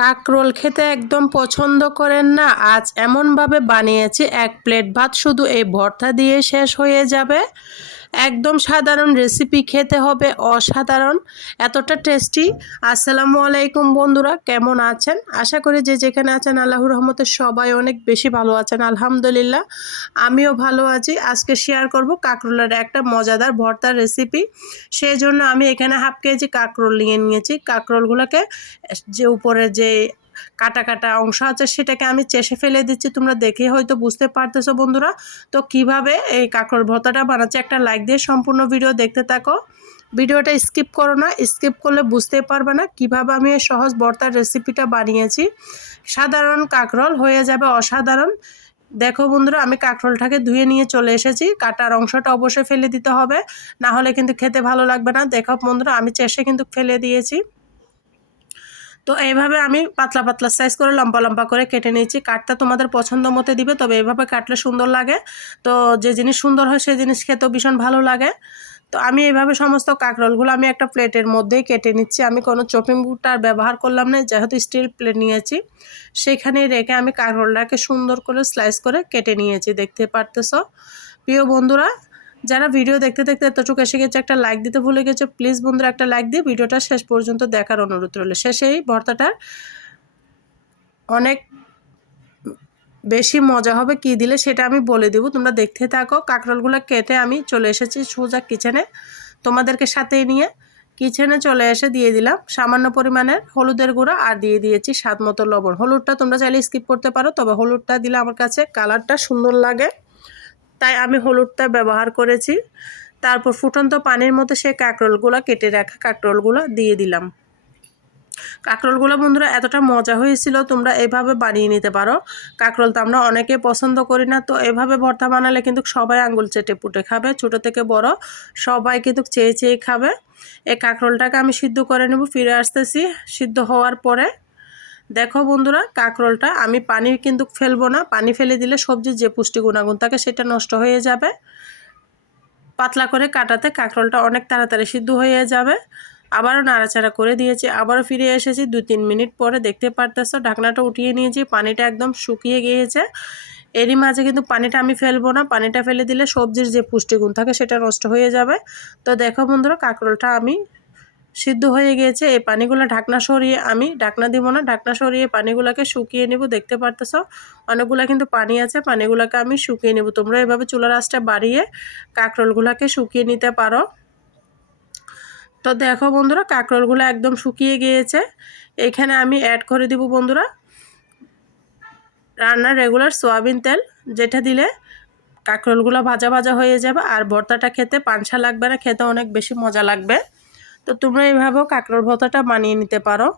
কাকরোল খেতে একদম পছন্দ করেন না? আজ এমনভাবে বানিয়েছি এক প্লেট ভাত শুধু এই ভর্তা দিয়ে শেষ হয়ে যাবে। একদম সাধারণ রেসিপি, খেতে হবে অসাধারণ, এতটা টেস্টি। আসসালামু আলাইকুম বন্ধুরা, কেমন আছেন? আশা করি যে যেখানে আছেন আল্লাহর রহমতে সবাই অনেক বেশি ভালো আছেন। আলহামদুলিল্লাহ, আমিও ভালো আছি। আজকে শেয়ার করব কাকরোলের একটা মজাদার ভর্তার রেসিপি। সেই জন্য আমি এখানে হাফ কেজি কাকরোল নিয়েছি। কাকরোলগুলোকে যে উপরের যে কাটা কাটা অংশ আছে সেটাকে আমি চেষে ফেলে দিচ্ছি। তোমরা দেখে হয়তো বুঝতে পারতেছো বন্ধুরা। তো কিভাবে এই কাকরোল ভর্তাটা বানাচ্ছি, একটা লাইক দিয়ে সম্পূর্ণ ভিডিও দেখতে থাকো। ভিডিওটা স্কিপ করো না, স্কিপ করলে বুঝতে পারবে না কিভাবে আমি এই সহজ ভর্তার রেসিপিটা বানিয়েছি। সাধারণ কাকরোল হয়ে যাবে অসাধারণ। দেখো বন্ধুরা, আমি কাকরোলটাকে ধুয়ে নিয়ে চলে এসেছি। কাটার অংশটা অবশ্যই ফেলে দিতে হবে, না হলে কিন্তু খেতে ভালো লাগবে না। দেখো বন্ধুরা, আমি চেষে কিন্তু ফেলে দিয়েছি। তো এইভাবে আমি পাতলা পাতলা সাইজ করে লম্বা লম্বা করে কেটে নিয়েছি। কাটটা তোমাদের পছন্দ মতো দিবে, তবে এইভাবে কাটলে সুন্দর লাগে। তো যে জিনিস সুন্দর হয় সেই জিনিস খেতেও ভীষণ ভালো লাগে। তো আমি এইভাবে সমস্ত কাঁকরোলগুলো আমি একটা প্লেটের মধ্যেই কেটে নিচ্ছি। আমি কোনো চপিং বোর্ডটা আর ব্যবহার করলাম না, যেহেতু স্টিল প্লেট নিয়েছি। সেখানে রেখে আমি কাঁকরোলটাকে সুন্দর করে স্লাইস করে কেটে নিয়েছি, দেখতে পারতেছো। প্রিয় বন্ধুরা, যারা ভিডিও দেখতে দেখতে এতটুকু এসে গেছে, একটা লাইক দিতে ভুলে গেছে, প্লিজ বন্ধুরা একটা লাইক দিয়ে ভিডিওটা শেষ পর্যন্ত দেখার অনুরোধ রইল। শেষেই ভর্তাটার অনেক বেশি মজা হবে, কি দিলে সেটা আমি বলে দেবো, তোমরা দেখতে থাকো। কাঁকরোলগুলো কেটে আমি চলে এসেছি সোজা কিচেনে, তোমাদেরকে সাথেই নিয়ে কিচেনে চলে এসে দিয়ে দিলাম সামান্য পরিমাণের হলুদের গুঁড়া আর দিয়ে দিয়েছি স্বাদ মতো লবণ। হলুদটা তোমরা চাইলে স্কিপ করতে পারো, তবে হলুদটা দিলে আমার কাছে কালারটা সুন্দর লাগে, তাই আমি হলুদটা ব্যবহার করেছি। তারপর ফুটন্ত পানির মধ্যে সেই কাঁকরোলগুলো, কেটে রাখা কাঁকরোলগুলো দিয়ে দিলাম। কাঁকরোলগুলো বন্ধুরা এতটা মজা হয়েছিল, তোমরা এভাবে বানিয়ে নিতে পারো। কাঁকরোল তো আমরা অনেকে পছন্দ করি না, তো এভাবে ভর্তা বানালে কিন্তু সবাই আঙ্গুল চেটে পুটে খাবে, ছোট থেকে বড় সবাই কিন্তু চেয়ে চেয়ে খাবে। এই কাঁকরোলটাকে আমি সিদ্ধ করে নেব, ফিরে আসতেছি সিদ্ধ হওয়ার পরে। দেখো বন্ধুরা, কাঁকরোলটা আমি পানি কিন্তু ফেলবো না, পানি ফেলে দিলে সবজির যে পুষ্টি গুণাগুণ থাকে সেটা নষ্ট হয়ে যাবে। পাতলা করে কাটাতে কাঁকরোলটা অনেক তাড়াতাড়ি সিদ্ধ হয়ে যাবে। আবারও নাড়াচাড়া করে দিয়েছি, আবারও ফিরে এসেছি 2-3 মিনিট পরে। দেখতে পারতেছো ঢাকনাটা উঠিয়ে নিয়েছি, পানিটা একদম শুকিয়ে গিয়েছে। এরই মাঝে কিন্তু পানিটা আমি ফেলবো না, পানিটা ফেলে দিলে সবজির যে পুষ্টিগুণ থাকে সেটা নষ্ট হয়ে যাবে। তো দেখো বন্ধুরা, কাঁকরোলটা আমি সিদ্ধ হয়ে গিয়েছে। এই পানিগুলো ঢাকনা সরিয়ে, আমি ঢাকনা দিব না, ঢাকনা সরিয়ে পানিগুলোকে শুকিয়ে নেব। দেখতে পারতেছো অনেকগুলো কিন্তু পানি আছে, পানিগুলোকে আমি শুকিয়ে নেব। তোমরা এভাবে চুলার আঁচটা বাড়িয়ে কাঁকরোলগুলোকে শুকিয়ে নিতে পারো। তো দেখো বন্ধুরা, কাঁকরোলগুলো একদম শুকিয়ে গিয়েছে। এখানে আমি অ্যাড করে দিব বন্ধুরা রান্নার রেগুলার সয়াবিন তেল, যেটা দিলে কাঁকরোলগুলো ভাজা ভাজা হয়ে যাবে আর ভর্তাটা খেতে পানসা লাগবে না, খেতে অনেক বেশি মজা লাগবে। তো তোমরা এইভাবেও কাঁকরোল ভর্তাটা বানিয়ে নিতে পারো।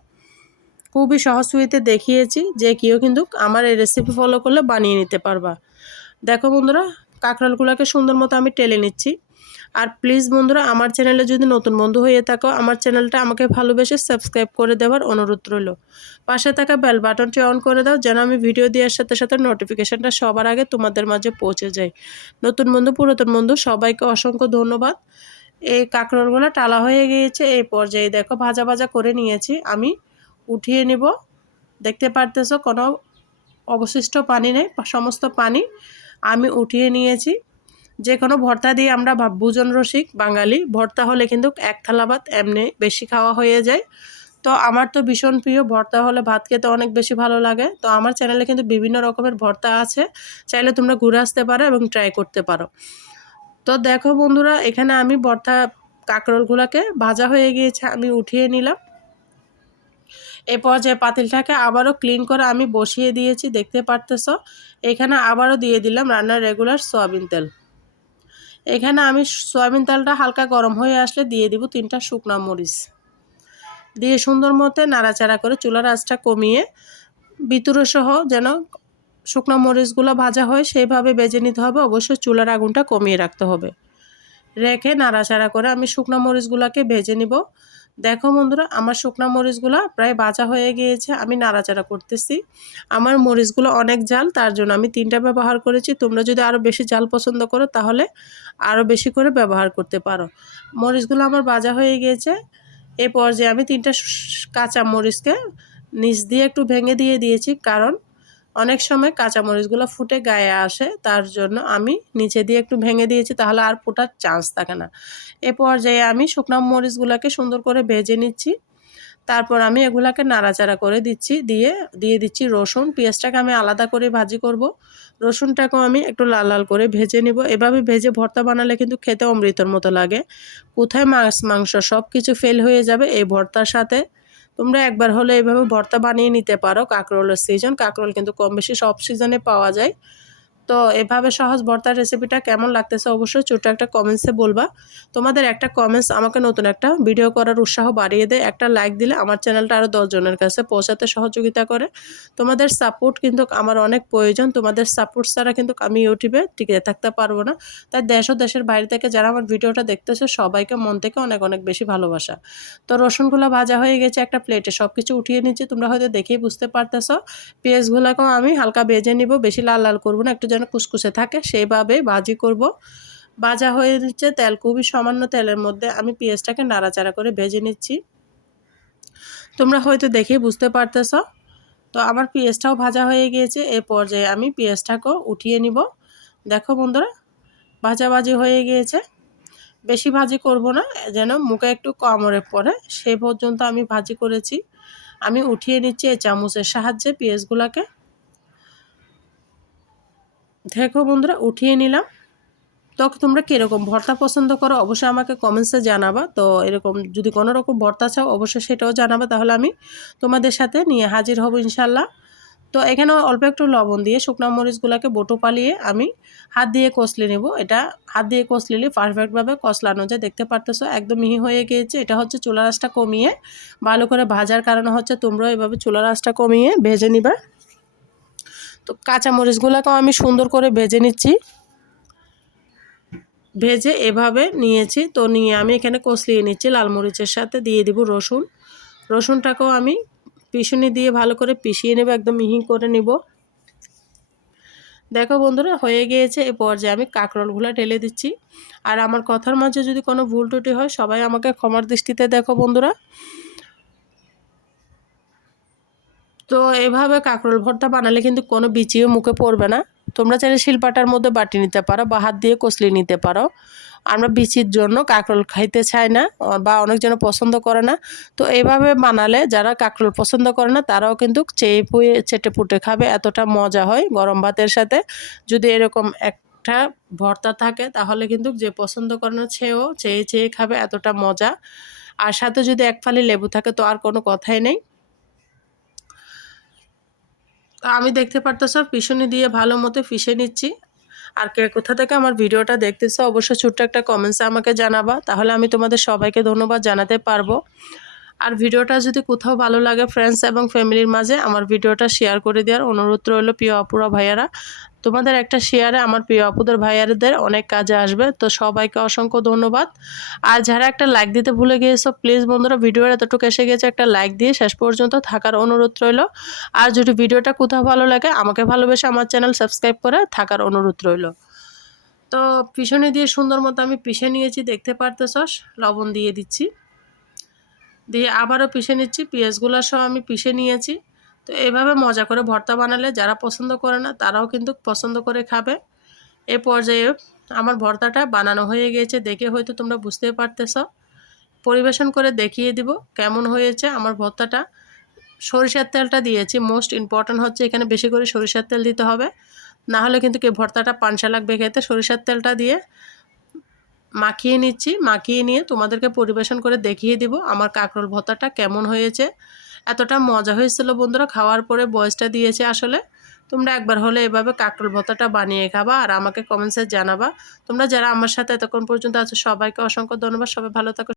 খুবই সহজ ওয়েতে দেখিয়েছি, যে কেউ কিন্তু আমার এই রেসিপি ফলো করলে বানিয়ে নিতে পারবা। দেখো বন্ধুরা, কাঁকরোলগুলোকে সুন্দর মতো আমি টেলে নিচ্ছি। আর প্লিজ বন্ধুরা, আমার চ্যানেলে যদি নতুন বন্ধু হয়ে থাকো, আমার চ্যানেলটা আমাকে ভালোবেসে সাবস্ক্রাইব করে দেওয়ার অনুরোধ রইল। পাশে থাকা বেল বাটনটি অন করে দাও, যেন আমি ভিডিও দেওয়ার সাথে সাথে নোটিফিকেশানটা সবার আগে তোমাদের মাঝে পৌঁছে যায়। নতুন বন্ধু পুরাতন বন্ধু সবাইকে অসংখ্য ধন্যবাদ। এই কাঁকরোলগুলো টালা হয়ে গিয়েছে, এই পর্যায়ে দেখো ভাজা ভাজা করে নিয়েছি, আমি উঠিয়ে নিব। দেখতে পারতেছো কোনো অবশিষ্ট পানি নেই, সমস্ত পানি আমি উঠিয়ে নিয়েছি। যে কোনো ভর্তা দিয়ে আমরা ভোজন রসিক বাঙালি, ভর্তা হলে কিন্তু এক থালা ভাত এমনি বেশি খাওয়া হয়ে যায়। তো আমার তো ভীষণ প্রিয়, ভর্তা হলে ভাত খেতে অনেক বেশি ভালো লাগে। তো আমার চ্যানেলে কিন্তু বিভিন্ন রকমের ভর্তা আছে, চাইলে তোমরা ঘুরে আসতে পারো এবং ট্রাই করতে পারো। তো দেখো বন্ধুরা, এখানে আমি ভর্তা কাঁকরোলগুলোকে ভাজা হয়ে গিয়েছে, আমি উঠিয়ে নিলাম। এরপর যে পাতিলটাকে আবারও ক্লিন করে আমি বসিয়ে দিয়েছি, দেখতে পারতেছো। এখানে আবারও দিয়ে দিলাম রান্নার রেগুলার সয়াবিন তেল। এখানে আমি সয়াবিন তেলটা হালকা গরম হয়ে আসলে দিয়ে দিব 3টা শুকনো মরিচ, দিয়ে সুন্দর মতো নাড়াচাড়া করে চুলার আঁচটা কমিয়ে ভিতরে সহ যেন শুকনো মরিচগুলো ভাজা হয় সেইভাবে ভেজে নিতে হবে। অবশ্যই চুলার আগুনটা কমিয়ে রাখতে হবে। রেখে নাড়াচাড়া করে আমি শুকনো মরিচগুলোকে ভেজে নিব। দেখো বন্ধুরা, আমার শুকনো মরিচগুলো প্রায় ভাজা হয়ে গিয়েছে, আমি নাড়াচাড়া করতেছি। আমার মরিচগুলো অনেক ঝাল, তার জন্য আমি 3টা ব্যবহার করেছি। তোমরা যদি আরও বেশি ঝাল পছন্দ করো তাহলে আরও বেশি করে ব্যবহার করতে পারো। মরিচগুলো আমার ভাজা হয়ে গিয়েছে। এই পর্যায়ে আমি 3টা কাঁচা মরিচকে নিচ দিয়ে একটু ভেঙে দিয়ে দিয়েছি, কারণ অনেক সময় কাঁচামরিচগুলো ফুটে গায়ে আসে, তার জন্য আমি নিচে দিয়ে একটু ভেঙে দিয়েছি, তাহলে আর ফোটার চান্স থাকে না। এ পর্যায়ে আমি শুকনো মরিচগুলোকে সুন্দর করে ভেজে নিচ্ছি। তারপর আমি এগুলাকে নাড়াচাড়া করে দিচ্ছি, দিয়ে দিচ্ছি রসুন। পেঁয়াজটাকে আমি আলাদা করে ভাজি করব, রসুনটাকেও আমি একটু লাল লাল করে ভেজে নিব। এভাবে ভেজে ভর্তা বানালে কিন্তু খেতে অমৃতর মতো লাগে। কোথায় মাছ মাংস সব কিছু ফেল হয়ে যাবে এই ভর্তার সাথে। তোমরা একবার হলে এভাবে ভর্তা বানিয়ে নিতে পারো। কাঁকরোলের সিজন, কাঁকরোল কিন্তু কম বেশি সব সিজনে পাওয়া যায়। তো এভাবে সহজ ভর্তার রেসিপিটা কেমন লাগতেছে অবশ্যই ছোট্ট একটা কমেন্টসে বলবা। তোমাদের একটা কমেন্টস আমাকে নতুন একটা ভিডিও করার উৎসাহ বাড়িয়ে দেয়। একটা লাইক দিলে আমার চ্যানেলটা আরও 10 জনের কাছে পৌঁছাতে সহযোগিতা করে। তোমাদের সাপোর্ট কিন্তু আমার অনেক প্রয়োজন। তোমাদের সাপোর্ট ছাড়া কিন্তু আমি ইউটিউবে টিকে থাকতে পারবো না। তাই দেশ ও দেশের বাইরে থেকে যারা আমার ভিডিওটা দেখতেছে সবাইকে মন থেকে অনেক অনেক বেশি ভালোবাসা। তো রসুনগুলো ভাজা হয়ে গেছে, একটা প্লেটে সব কিছু উঠিয়ে নিচ্ছি। তোমরা হয়তো দেখেই বুঝতে পারতেছো। পেঁয়াজগুলোকেও আমি হালকা ভেজে নিব, বেশি লাল লাল করবো না, একটু যেন কুচকুচে থাকে সেইভাবে ভাজি করব। ভাজা হয়ে নিচ্ছে, তেল খুবই সামান্য তেলের মধ্যে আমি পেঁয়াজটাকে নাড়াচাড়া করে ভেজে নিচ্ছি। তোমরা হয়তো দেখেই বুঝতে পারতেছ। তো আমার পেঁয়াজটাও ভাজা হয়ে গিয়েছে। এই পর্যায়ে আমি পেঁয়াজটাকেও উঠিয়ে নিব। দেখো বন্ধুরা, ভাজাভাজি হয়ে গিয়েছে। বেশি ভাজি করব না, যেন মুখে একটু কামড়ে পড়ে সেই পর্যন্ত আমি ভাজি করেছি। আমি উঠিয়ে নিচ্ছি এই চামচের সাহায্যে পেঁয়াজগুলোকে। দেখো বন্ধুরা, উঠিয়ে নিলাম। তো তোমরা কীরকম ভর্তা পছন্দ করো অবশ্যই আমাকে কমেন্টসে জানাবা। তো এরকম যদি কোনো রকম ভর্তা চাও অবশ্যই সেটাও জানাবা, তাহলে আমি তোমাদের সাথে নিয়ে হাজির হব ইনশাল্লাহ। তো এখানে অল্প একটু লবণ দিয়ে শুকনো মরিচগুলোকে বটো পালিয়ে আমি হাত দিয়ে কষলে নেব। এটা হাত দিয়ে কষলিলে পারফেক্টভাবে কষলানো যায়। দেখতে পারতেছো একদম মিহি হয়ে গিয়েছে। এটা হচ্ছে চুলার আঁচটা কমিয়ে ভালো করে ভাজার কারণে হচ্ছে তোমরাও এভাবে চুলার আঁচটা কমিয়ে ভেজে নিবা। তো কাঁচা মরিচগুলোকেও আমি সুন্দর করে ভেজে নিচ্ছি। ভেজে এভাবে নিয়েছি। তো নিয়ে আমি এখানে কষলিয়ে নিচ্ছি। লাল মরিচের সাথে দিয়ে দিব রসুন। রসুনটাকেও আমি পিষুনি দিয়ে ভালো করে পিষিয়ে নেব, একদম মিহি করে নেব। দেখো বন্ধুরা, হয়ে গিয়েছে। এ পর্যায়ে আমি কাঁকরোলগুলো ঢেলে দিচ্ছি। আর আমার কথার মাঝে যদি কোনো ভুল ত্রুটি হয় সবাই আমাকে ক্ষমার দৃষ্টিতে দেখো বন্ধুরা। তো এভাবে কাঁকরোল ভর্তা বানালে কিন্তু কোনো বিচিও মুখে পড়বে না। তোমরা চাইলে শিলপাটার মধ্যে বাটি নিতে পারো বা হাত দিয়ে কষলে নিতে পারো। আমরা বিচির জন্য কাঁকরোল খাইতে চাই না বা অনেকজন পছন্দ করে না। তো এইভাবে বানালে যারা কাঁকরোল পছন্দ করে না তারাও কিন্তু চেয়ে পুয়ে চেটে পুটে খাবে, এতটা মজা হয় গরম ভাতের সাথে। যদি এরকম একটা ভর্তা থাকে তাহলে কিন্তু যে পছন্দ করে না সেও চেয়ে চেয়ে খাবে, এতটা মজা। আর সাথে যদি এক ফালি লেবু থাকে তো আর কোনো কথাই নেই। আমি দেখতে পারতেছ পিছনে দিয়ে ভালো মতো পিষে নিচ্ছি। আর কে কোথা থেকে আমার ভিডিওটা দেখতেছো অবশ্যই ছোট্ট একটা কমেন্টসে আমাকে জানাবা, তাহলে আমি তোমাদের সবাইকে ধন্যবাদ জানাতে পারবো। আর ভিডিওটা যদি কোথাও ভালো লাগে ফ্রেন্ডস এবং ফ্যামিলির মাঝে আমার ভিডিওটা শেয়ার করে দেওয়ার অনুরোধ রইল প্রিয় আপুরা ভাইয়ারা। তোমাদের একটা শেয়ারে আমার প্রিয় আপুদের ভাইয়ারদের অনেক কাজে আসবে। তো সবাইকে অসংখ্য ধন্যবাদ। আর যারা একটা লাইক দিতে ভুলে গিয়েছো প্লিজ বন্ধুরা, ভিডিওর এতটুকু এসে গেছে, একটা লাইক দিয়ে শেষ পর্যন্ত থাকার অনুরোধ রইল। আর যদি ভিডিওটা কোথাও ভালো লাগে আমাকে ভালোবেসে আমার চ্যানেল সাবস্ক্রাইব করে থাকার অনুরোধ রইল। তো পিছনে দিয়ে সুন্দর মতো আমি পিষে নিয়েছি, দেখতে পারতেছস। লবণ দিয়ে দিচ্ছি, দিয়ে আবারও পিষে নিচ্ছি। পেঁয়াজগুলো সহ আমি পিষে নিয়েছি। তো এভাবে মজা করে ভর্তা বানালে যারা পছন্দ করে না তারাও কিন্তু পছন্দ করে খাবে। এ পর্যায়ে আমার ভর্তাটা বানানো হয়ে গিয়েছে, দেখে হয়তো তোমরা বুঝতে পারতেছ। পরিবেশন করে দেখিয়ে দিব কেমন হয়েছে আমার ভর্তাটা। সরিষার তেলটা দিয়েছি, মোস্ট ইম্পর্ট্যান্ট হচ্ছে এখানে বেশি করে সরিষার তেল দিতে হবে, না হলে কিন্তু কি ভর্তাটা পানসা লাগবে খেতে। সরিষার তেলটা দিয়ে মাখিয়ে নিচ্ছি। মাখিয়ে নিয়ে তোমাদেরকে পরিবেশন করে দেখিয়ে দিব আমার কাঁকরোল ভর্তাটা কেমন হয়েছে। এতটা মজা হয়েছিল বন্ধুরা, খাওয়ার পরে বয়সটা দিয়েছে আসলে। তোমরা একবার হলে এভাবে কাঁকরোল ভর্তাটা বানিয়ে খাবা আর আমাকে কমেন্টসে জানাবা। তোমরা যারা আমার সাথে এতক্ষণ পর্যন্ত আছো সবাইকে অসংখ্য ধন্যবাদ। সবাই ভালো থাকো।